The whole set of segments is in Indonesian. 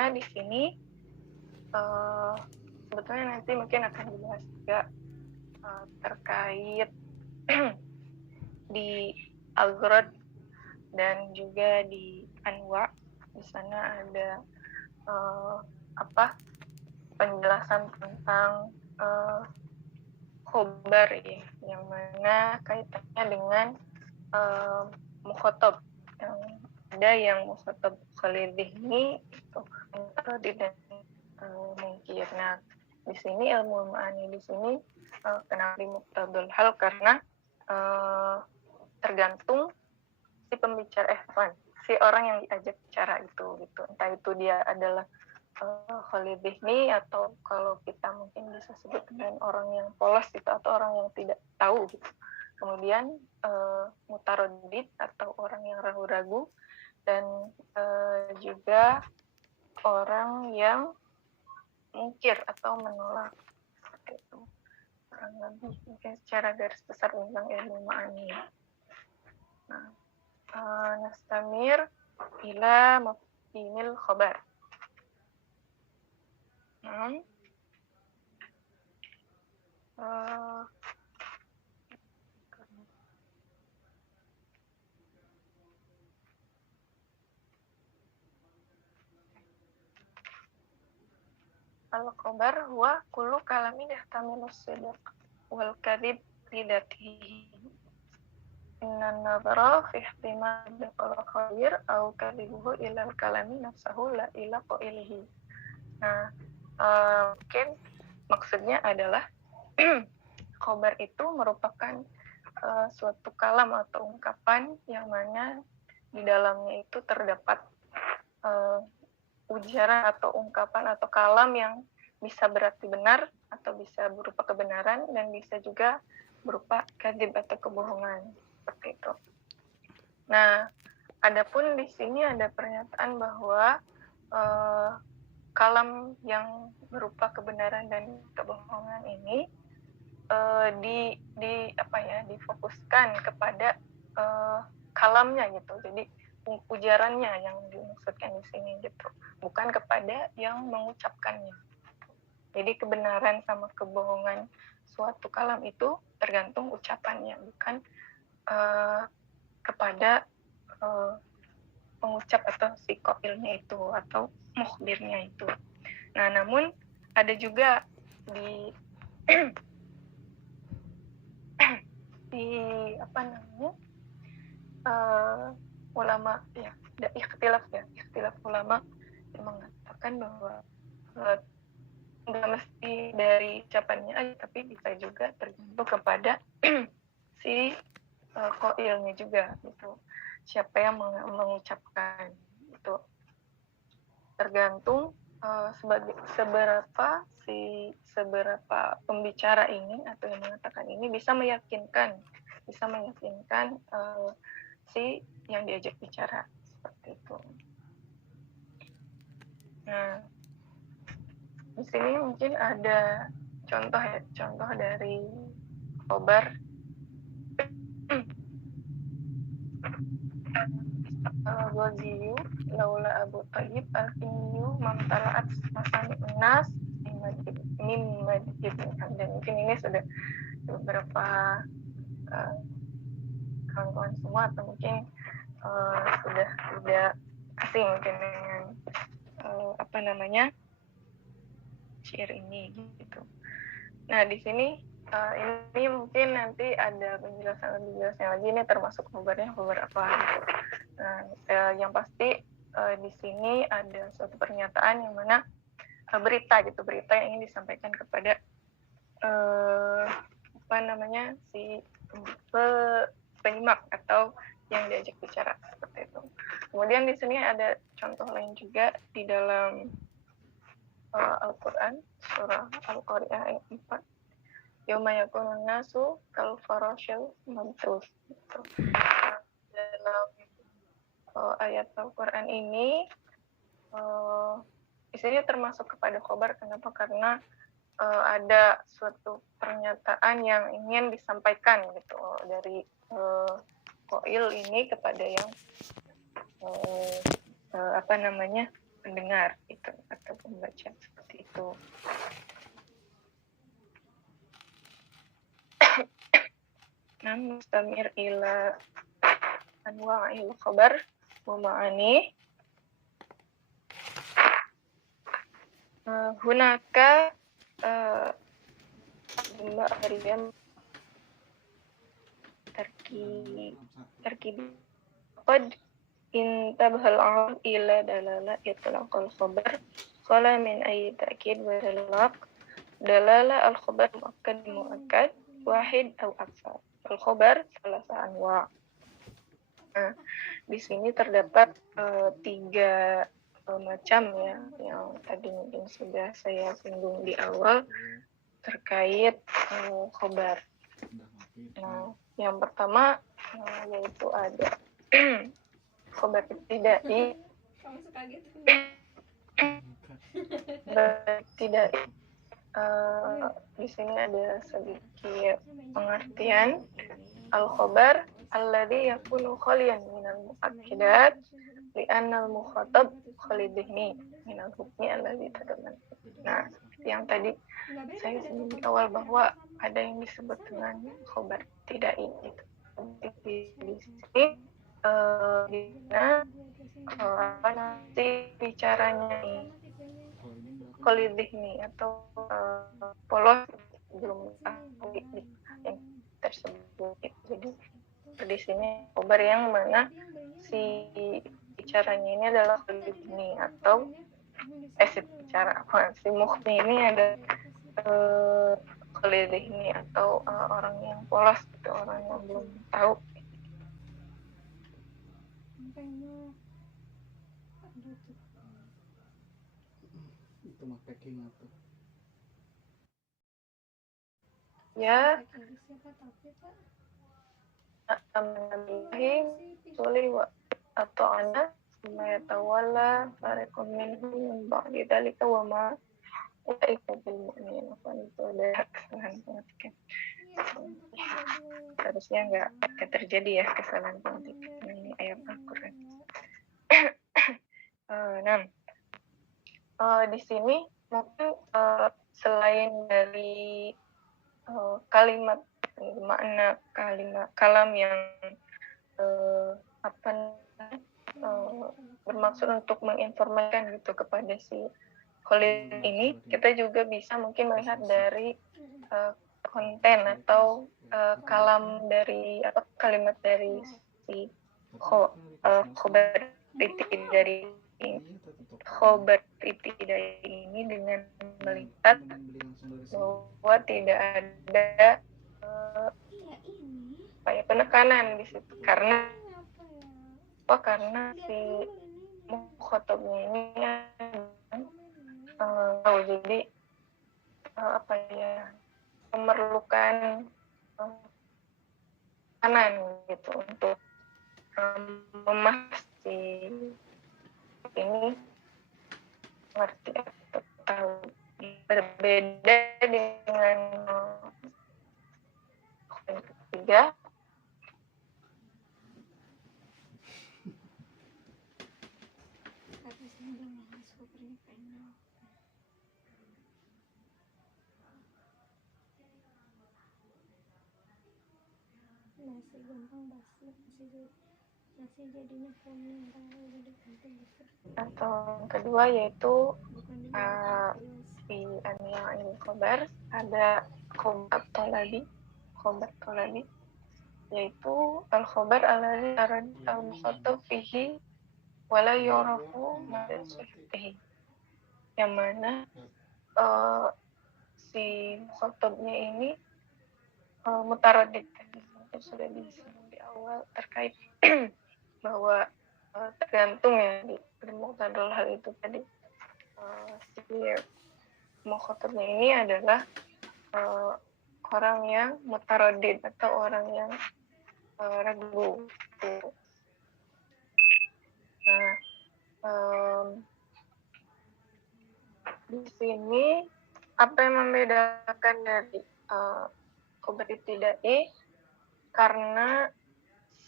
Makanya di sini sebetulnya nanti mungkin akan dibahas juga terkait di Al-Ghurad dan juga di Anwa. Di sana ada penjelasan tentang khobar ya, yang mana kaitannya dengan mukhotob. Yang ada yang mukhotob khalidih ini itu dan mungkin. Nah, di sini ilmu ma'ani di sini kenapa di muqtadul hal, karena tergantung si pembicara si orang yang diajak bicara itu gitu. Entah itu dia adalah khalidihni atau kalau kita mungkin bisa sebut dengan orang yang polos gitu, atau orang yang tidak tahu gitu. Kemudian mutarodid atau orang yang ragu-ragu, dan juga orang yang mungkir atau menolak itu. Kurang lebih mungkin secara garis besar tentang ilmu ma'ani. Nah, nastamir ila mafhimil khobar. Al-khobar huwa kullu kalamin yahtamilu sidq wal kadhib lidatihi. Innan nadhara fi ihtimal biqala khair au kadhibuhu ila kalami nafsahu la ila qailihi. Nah, mungkin maksudnya adalah khobar itu merupakan suatu kalam atau ungkapan yang mana di dalamnya itu terdapat ujaran atau ungkapan atau kalam yang bisa berarti benar atau bisa berupa kebenaran, dan bisa juga berupa kadzib atau kebohongan, seperti itu. Nah, adapun di sini ada pernyataan bahwa kalam yang berupa kebenaran dan kebohongan ini difokuskan kepada kalamnya gitu. Jadi ujarannya yang dimaksudkan di sini gitu, bukan kepada yang mengucapkannya. Jadi kebenaran sama kebohongan suatu kalam itu tergantung ucapannya, bukan kepada pengucap atau si qailnya itu atau mukhbirnya itu. Nah, namun ada juga di ulama ya, ada ikhtilaf ulama yang mengatakan bahwa nggak mesti dari ucapannya aja, tapi bisa juga tergantung kepada si qailnya juga gitu, siapa yang mengucapkan itu, tergantung seberapa pembicara ini atau yang mengatakan ini bisa meyakinkan si yang diajak bicara, seperti itu. Nah, di sini mungkin ada contoh dari khobar. Al-Ghaziyu laula Abu Thayyib al-Kinyu mamtala'at masani unas min majid. Dan mungkin ini sudah beberapa kawan-kawan semua atau mungkin sudah tidak asing mungkin dengan syair ini gitu. Nah, di sini ini mungkin nanti ada penjelasan lebih jelasnya lagi, ini termasuk khobar apa gitu. Nah, yang pasti di sini ada suatu pernyataan yang mana berita yang ingin disampaikan kepada si penyimak atau yang diajak bicara, seperti itu. Kemudian di sini ada contoh lain juga di dalam Al-Quran, surah Al-Qari'ah ayat 4. Yauma yakunun nasu kal farashil mabthus. Dalam ayat Al-Quran ini di sini termasuk kepada khobar. Kenapa? Karena ada suatu pernyataan yang ingin disampaikan gitu dari qail ini kepada yang pendengar itu atau pembaca seperti itu. Mustamir ila anwa'il khabar wa ma'ani. Hunaka Mbak Maryam terkib qad intabahal al ila dalala itlaqal khabar qala min ayyi ta'kid wa dalala al khabar muakkad wahid atau aksar. Al khabar salah anwa. Nah, di sini terdapat 3 macam ya, yang tadi mungkin sudah saya singgung di awal terkait khabar. Nah, yang pertama yaitu ada khabar ibtidai. Ibtidai di sini ada sedikit pengertian. Al-khabar alladhi yakunu khaliyan minal mu'akkidat li'anna al-mukhatab khalidihni minal hukmi alladhi tadaman. Nah, yang tadi saya sebut di awal bahwa ada yang disebut dengan khabar ibtidai gitu. Di sini di mana nanti bicaranya khalidihni atau polos belum tahu yang tersebut. Jadi di sini khabar yang mana si bicaranya ini adalah khalidihni atau si bicara si mukhni ini ada khalidihni atau orang yang polos gitu, orang yang belum tahu. Itu mah packing atau ya Amin suli wa atau ana semayatawala fariqum minhum min ba'di dzalika wa ma ulaika bil mu'minin. Apa itu ada kesalahan pengetikan. Harusnya nggak terjadi ya kesalahan pengetikan ini ayat Al-Quran. Di sini mungkin selain dari kalimat makna kalam yang bermaksud untuk menginformasikan gitu kepada si Khalid ini, kita juga bisa mungkin melihat dari konten atau kalam dari atau kalimat dari si khobar ibtidai ini dengan melihat bahwa tidak ada penekanan di situ karena si mukhatabnya ini jadi memerlukan kanan gitu untuk memastikan ini ngerti atau tahu. Berbeda dengan yang ketiga, atau yang kedua yaitu di anwa'il khabar ada khabar tolabi yaitu al-khabar alladhi arad al-mukhatab fihi wala yurafu madasuhi, yang mana si mukhatabnya ini mutaradid, itu sudah disinggung di awal terkait bahwa tergantung ya di muqtadal hal itu tadi si mukhatabnya ini adalah orang yang mutaradid atau orang yang ragu. Nah, di sini apa yang membedakan dari khabar ibtidai, karena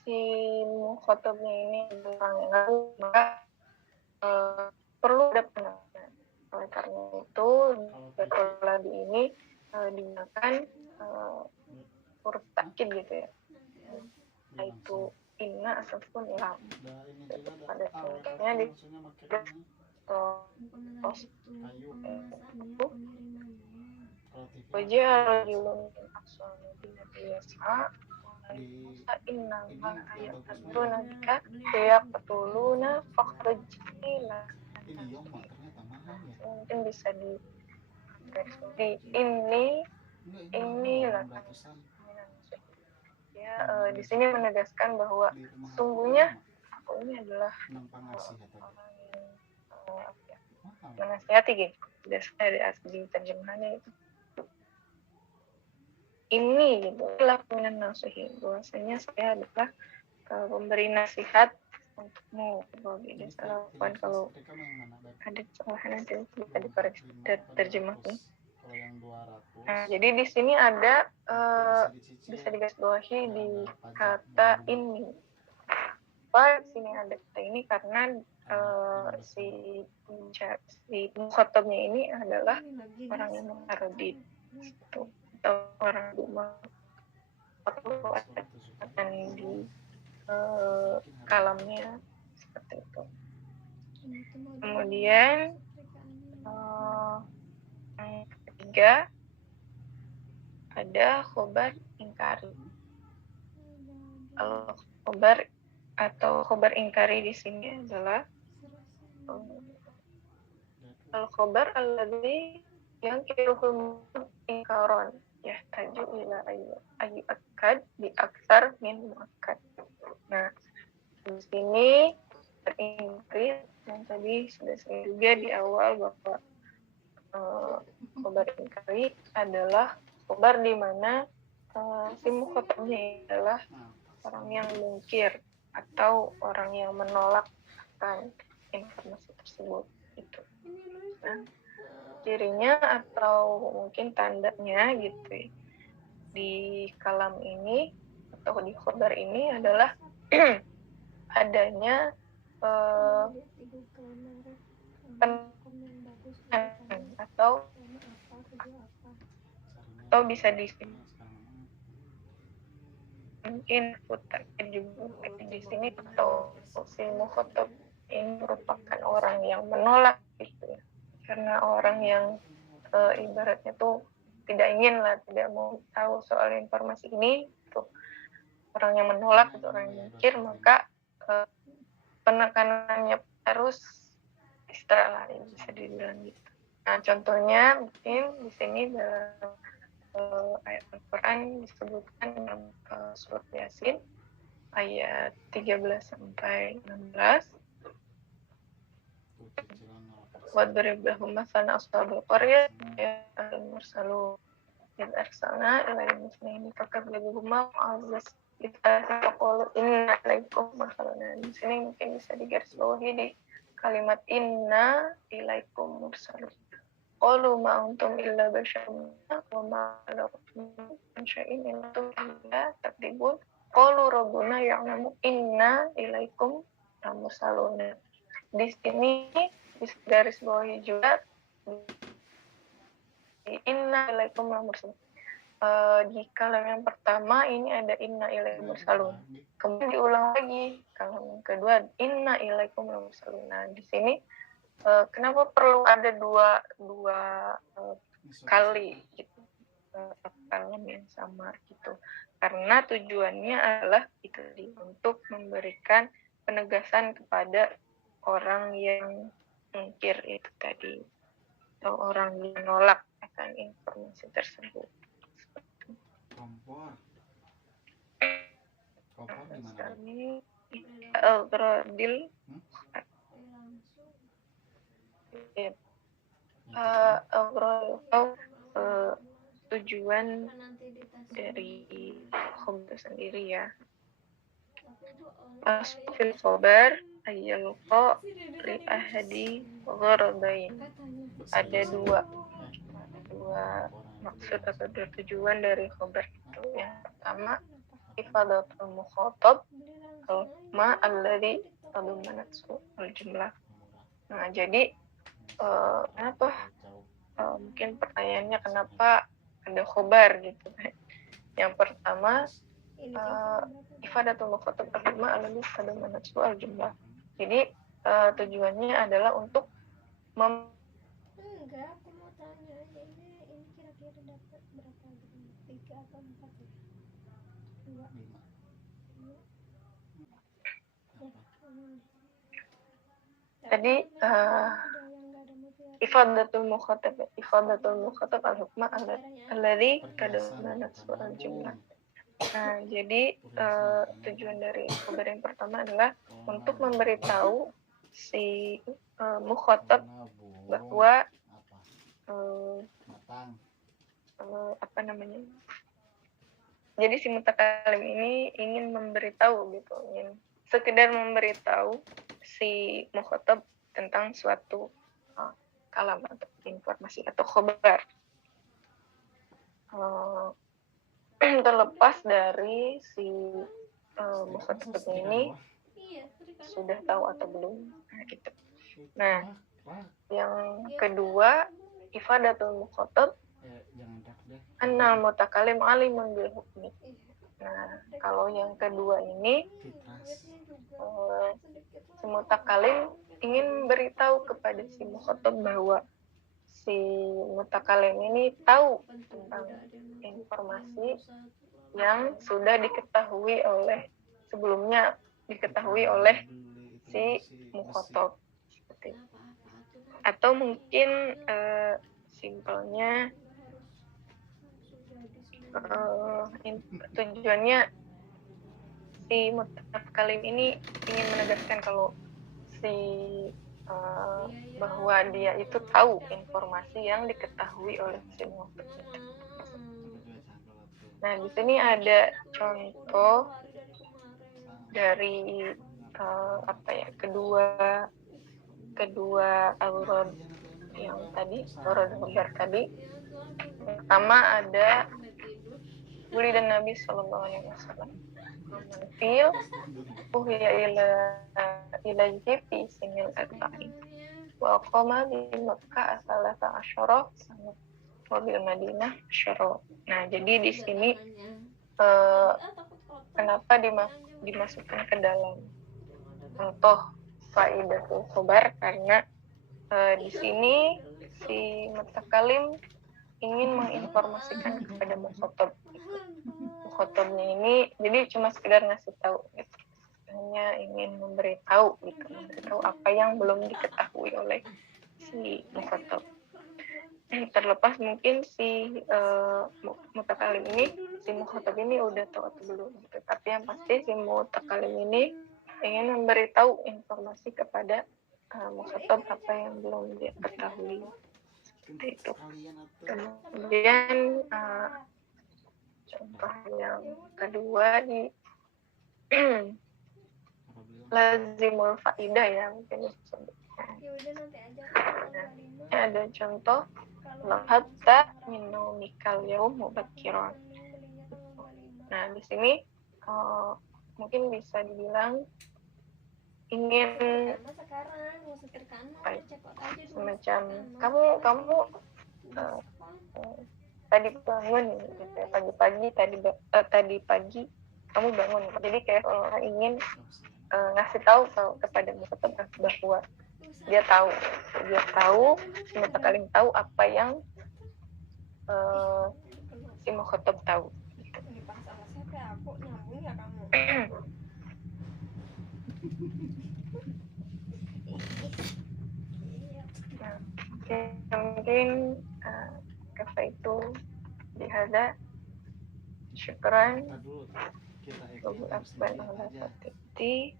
si mukhatabnya ini orang yang ragu, maka perlu ataupun lam. Nah, ini juga Pada ada contohnya di maksudnya makanya tos kayu wajah rajulun min aqsana biasa di Musa innal ini ayat bagusnya itu nabika kayak petuluna fakhrajila ini Yoma ternyata mahal ya. mungkin bisa di ini inilah ratusan ya di sini menegaskan bahwa sungguhnya aku ini adalah orang yang menasihati gitu. Biasanya di terjemahannya itu ini gitu lah minan nasihin bahwasanya saya adalah pemberi nasihat untukmu bahwa tidak salah lakukan kalau ada kesalahan nanti bisa dikoreksi terjemahnya. Nah, jadi di sini ada bisa digarisbawahi di kata ini. Apa di sini ada kata ini karena si mukhatabnya ini adalah orang yang mutaradid gitu, atau orang rumah atau akan di kalamnya seperti itu. Kemudian yang ketiga ada khobar ingkari. Kalau khobar atau khobar ingkari di sini adalah al-khobar alladzi yang kiruhul ingkaron yahtaju ila ayu akad bi aksar min muakkad. Nah, di sini ingkari yang tadi sudah saya juga di awal bahwa khobar ingkari adalah khobar di mana si mukhatabnya adalah orang yang mungkir atau orang yang menolak akan informasi tersebut itu. Nah, cirinya atau mungkin tandanya gitu ya, di kalam ini atau di khobar ini adalah adanya atau bisa mungkin putar juga di sini atau si mukhatab ini merupakan orang yang menolak gitu ya, karena orang yang ibaratnya tuh tidak mau tahu soal informasi ini, tuh orang yang menolak itu orang yang mungkir, maka penekanannya harus ekstra lah, bisa dibilang gitu. Nah, contohnya mungkin di sini dalam ayat Al-Quran disebutkan dalam surat Yasin ayat 13 sampai 16. Wadrib lahum mathalan ashabal qaryah al-mursalun id arsalna ilaihim itsnaini fakadzzabuhuma fa'azzaz kita taqulu inna ilaikum mursalun. Di sini mungkin bisa digarisbawahi di kalimat inna ilaikum mursalun. Qalu ma antum illa basharun wa ma lakum min syai'in illa illa takdibun. Qalu rabbuna ya'lamu inna ilaikum mursalun. Di sini bisa garis bawahi juga inna ilaikum mursalun. Di kalam yang pertama ini ada inna ilaikum mursalun. Kemudian diulang lagi kalam yang kedua inna ilaikum mursalun. Nah, di sini kenapa perlu ada dua kali gitu kalam yang sama gitu? Karena tujuannya adalah itu untuk memberikan penegasan kepada orang yang mungkir itu tadi, atau orang yang menolak akan informasi tersebut. Kompor Misalnya al-gradil atau tujuan dari khobar sendiri ya. Asfil khobar ayyalqa li ahadi gharabain. Ada dua maksud atau dua tujuan dari khobar itu. Yang pertama ifadatul mukhatab ma alladhi tadammanat al-jumlah. Nah, jadi kenapa mungkin pertanyaannya kenapa ada khobar gitu kan? Yang pertama ifadatul mukhatab al-hikmah alladhi tadammanat su'al jumlah. Jadi tujuannya adalah untuk Enggak, aku mau tanya aja ini kira-kira dapat berapa gitu? 3 atau 4 ya? 2. 5. tadi ifadatul mukhatab al-hikmah alladhi tadammanat su'al jumlah. Nah, jadi tujuan dari khabar yang pertama adalah untuk memberitahu si mukhatab bahwa apa namanya? Jadi si mutakalim ini ingin memberitahu gitu, ingin sekedar memberitahu si mukhatab tentang suatu kalam atau informasi atau khabar. Terlepas dari si mukhatab ini sudah tahu atau belum, nah gitu. Nah, yang kedua ifadatul mukhatab annal mutakalim alimun bil hukmi. Nah, kalau yang kedua ini si mutakalim ingin beritahu kepada si mukhatab bahwa si mutakalim ini tahu tentang informasi yang sudah diketahui oleh sebelumnya diketahui oleh si mukhatab. Seperti itu. Atau mungkin simpelnya tujuannya si mutakalim ini ingin menegaskan kalau si bahwa dia itu tahu informasi yang diketahui oleh si mukhatab. Nah, di sini ada contoh dari kedua awrad yang tadi, awrad khabar tadi. Pertama ada dan Nabi Sallallahu Alaihi Wasallam fil uhiya ila jibi sinil arba'in wa qama di Makkah asalata asyara sanat wa bil Madinah asyara. Nah, jadi di sini kenapa dimasukkan ke dalam contoh faidatul khabar, karena di sini si mutakalim ingin menginformasikan kepada mukhatab. Mukhatabnya ini jadi cuma sekedar ngasih tahu gitu. Hanya ingin memberitahu gitu, memberitahu apa yang belum diketahui oleh si mukhatab. Terlepas mungkin si mutakalim ini, si mukhatab ini udah tahu atau belum gitu. Tapi yang pasti si mutakalim ini ingin memberitahu informasi kepada mukhatab apa yang belum dia ketahui. Seperti itu. Kemudian contoh yang kedua di lazimul faidah ya, mungkin disebutnya. Ada contoh hatta minu mikal yaum mubakiron. Nah, di sini mungkin bisa dibilang ingin semacam kamu tadi bangun gitu ya, tadi pagi kamu bangun, jadi kayak ingin ngasih tahu kepada mukhatab bahwa dia tahu si mutakalim tahu apa yang si mukhatab tahu gitu. Mungkin kata itu dihada syukran Abu Akbar al-Fatih